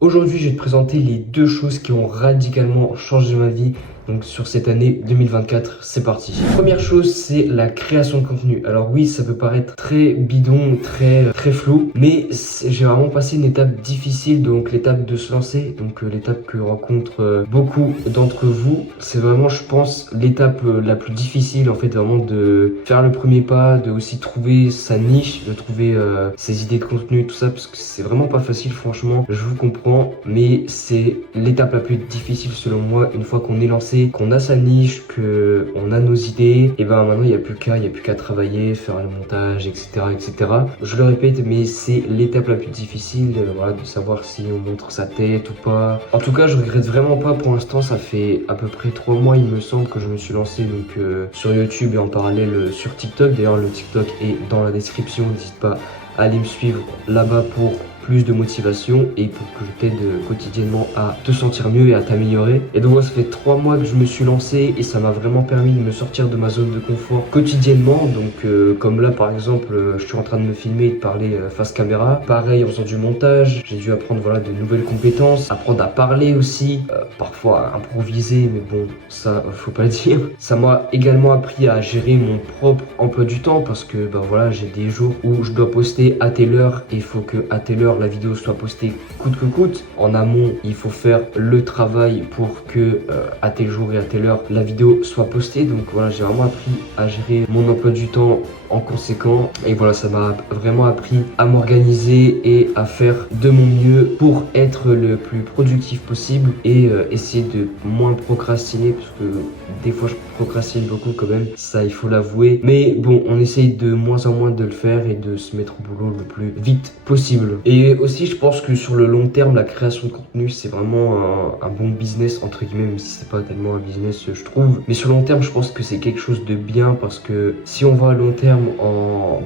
Aujourd'hui, je vais te présenter les deux choses qui ont radicalement changé ma vie. Donc sur cette année 2024, c'est parti. Première chose, c'est la création de contenu. Alors oui, ça peut paraître très bidon, très flou, mais j'ai vraiment passé une étape difficile, donc l'étape de se lancer, donc l'étape que rencontrent beaucoup d'entre vous. C'est vraiment, je pense, l'étape la plus difficile en fait, vraiment de faire le premier pas, de aussi trouver sa niche, de trouver ses idées de contenu, tout ça, parce que c'est vraiment pas facile, franchement. Je vous comprends, mais c'est l'étape la plus difficile selon moi. Une fois qu'on est lancé, qu'on a sa niche, qu'on a nos idées, et ben maintenant il n'y a plus qu'à travailler, faire le montage, etc., etc. Je le répète, mais c'est l'étape la plus difficile, voilà, de savoir si on montre sa tête ou pas. En tout cas, je regrette vraiment pas pour l'instant. Ça fait à peu près 3 mois, il me semble, que je me suis lancé donc sur YouTube et en parallèle sur TikTok. D'ailleurs, le TikTok est dans la description. N'hésite pas à aller me suivre là-bas pour plus de motivation et pour que je t'aide quotidiennement à te sentir mieux et à t'améliorer. Et donc, ça fait 3 mois que je me suis lancé et ça m'a vraiment permis de me sortir de ma zone de confort quotidiennement. Donc, comme là, par exemple, je suis en train de me filmer et de parler face caméra. Pareil, en faisant du montage, j'ai dû apprendre voilà, de nouvelles compétences, apprendre à parler aussi, parfois à improviser, mais bon, ça, faut pas le dire. Ça m'a également appris à gérer mon propre emploi du temps parce que, ben voilà, j'ai des jours où je dois poster à telle heure et il faut que à telle heure la vidéo soit postée coûte que coûte. En amont, il faut faire le travail pour que à tel jour et à telle heure la vidéo soit postée. Donc voilà, j'ai vraiment appris à gérer mon emploi du temps en conséquent. Et voilà, ça m'a vraiment appris à m'organiser et à faire de mon mieux pour être le plus productif possible et essayer de moins procrastiner parce que des fois je procrastine beaucoup quand même, ça il faut l'avouer. Mais bon, on essaye de moins en moins de le faire et de se mettre au boulot le plus vite possible. Et aussi, je pense que sur le long terme, la création de contenu, c'est vraiment un bon business, entre guillemets, même si c'est pas tellement un business, je trouve. Mais sur le long terme, je pense que c'est quelque chose de bien parce que si on va à long terme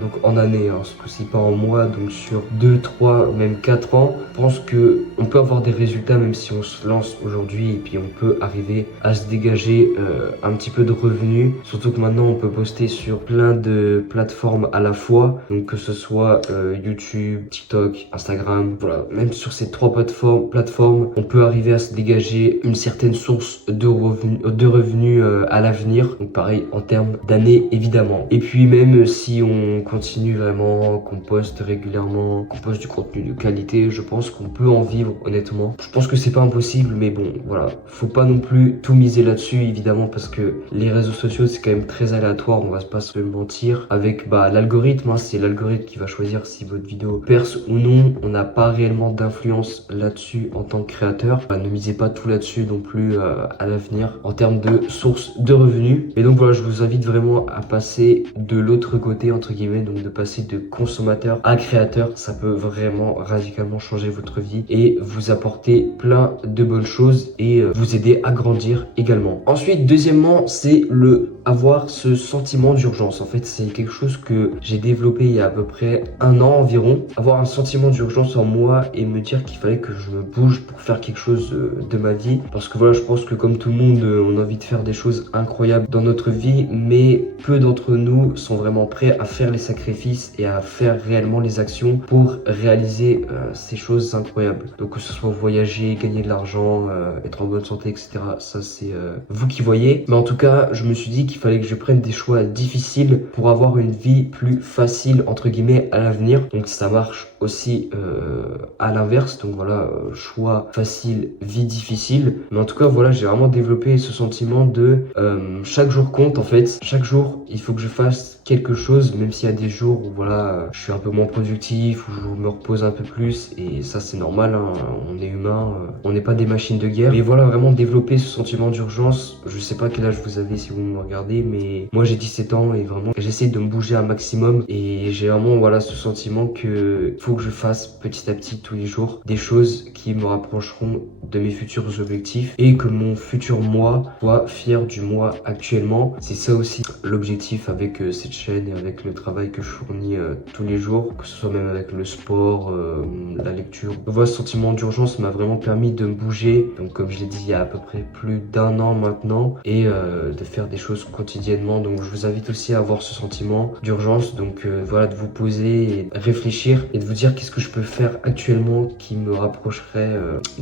donc en année, hein, ce coup-ci pas en mois, donc sur 2, 3, même 4 ans, je pense que on peut avoir des résultats même si on se lance aujourd'hui et puis on peut arriver à se dégager un petit peu de revenus. Surtout que maintenant, on peut poster sur plein de plateformes à la fois, donc que ce soit YouTube, TikTok, Instagram, voilà. Même sur ces 3 plateformes, on peut arriver à se dégager une certaine source de revenus à l'avenir. Donc pareil en termes d'années évidemment. Et puis même si on continue vraiment, qu'on poste régulièrement, qu'on poste du contenu de qualité, je pense qu'on peut en vivre honnêtement. Je pense que c'est pas impossible, mais bon voilà, faut pas non plus tout miser là-dessus évidemment parce que les réseaux sociaux c'est quand même très aléatoire, on va pas se mentir. Avec l'algorithme, hein, c'est l'algorithme qui va choisir si votre vidéo perce ou non. On n'a pas réellement d'influence là-dessus en tant que créateur. Ne misez pas tout là-dessus non plus à l'avenir en termes de sources de revenus. Et donc voilà, je vous invite vraiment à passer de l'autre côté entre guillemets, donc de passer de consommateur à créateur. Ça peut vraiment radicalement changer votre vie et vous apporter plein de bonnes choses et vous aider à grandir également. Ensuite, deuxièmement, c'est avoir ce sentiment d'urgence. En fait, c'est quelque chose que j'ai développé il y a à peu près 1 an environ. Avoir un sentiment d'urgence en moi et me dire qu'il fallait que je me bouge pour faire quelque chose de ma vie. Parce que voilà, je pense que comme tout le monde, on a envie de faire des choses incroyables dans notre vie, mais peu d'entre nous sont vraiment prêts à faire les sacrifices et à faire réellement les actions pour réaliser ces choses incroyables. Donc que ce soit voyager, gagner de l'argent, être en bonne santé, etc. Ça c'est vous qui voyez. Mais en tout cas, je me suis dit qu'il fallait que je prenne des choix difficiles pour avoir une vie plus facile entre guillemets à l'avenir. Donc ça marche aussi à l'inverse. Donc voilà, choix facile, vie difficile. Mais en tout cas voilà, j'ai vraiment développé ce sentiment de chaque jour compte en fait. Chaque jour, il faut que je fasse quelque chose, même s'il y a des jours où voilà, je suis un peu moins productif, où je me repose un peu plus, et ça c'est normal, hein, on est humain, on n'est pas des machines de guerre. Mais voilà, vraiment développer ce sentiment d'urgence. Je sais pas quel âge vous avez si vous me regardez, mais moi j'ai 17 ans et vraiment j'essaie de me bouger un maximum et j'ai vraiment voilà ce sentiment que faut que je fasse petit à petit tous les jours des choses qui me rapprocheront de mes futurs objectifs et que mon futur moi soit fier du moi actuellement. C'est ça aussi l'objectif avec cette chaîne et avec le travail que je fournis tous les jours, que ce soit même avec le sport, la lecture. Voilà, ce sentiment d'urgence m'a vraiment permis de me bouger, donc comme je l'ai dit il y a à peu près plus d'1 an maintenant, et de faire des choses quotidiennement. Donc je vous invite aussi à avoir ce sentiment d'urgence, donc voilà, de vous poser et réfléchir et de vous dire qu'est-ce que je peux faire actuellement qui me rapprocherait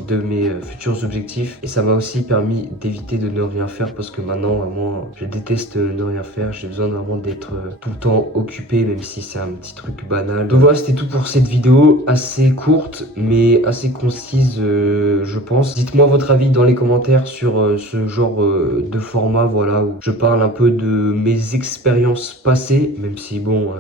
de mes futurs objectifs. Et ça m'a aussi permis d'éviter de ne rien faire, parce que maintenant vraiment je déteste ne rien faire. J'ai besoin vraiment d'être tout le temps occupé, même si c'est un petit truc banal. Donc voilà, c'était tout pour cette vidéo, assez courte mais assez concise je pense. Dites-moi votre avis dans les commentaires sur ce genre de format, voilà, où je parle un peu de mes expériences passées, même si bon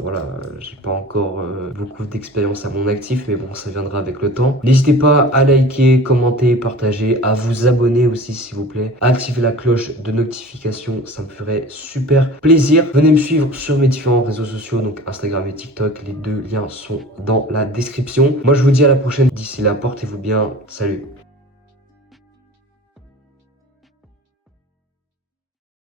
voilà, j'ai pas encore beaucoup d'expérience à mon actif, mais bon, ça viendra avec le temps. N'hésitez pas à liker, commenter, partager, à vous abonner aussi s'il vous plaît, à activer la cloche de notification, ça me ferait super plaisir. Venez me suivre sur mes différents réseaux sociaux, donc Instagram et TikTok, les deux liens sont dans la description. Moi je vous dis à la prochaine, d'ici là portez-vous bien, salut.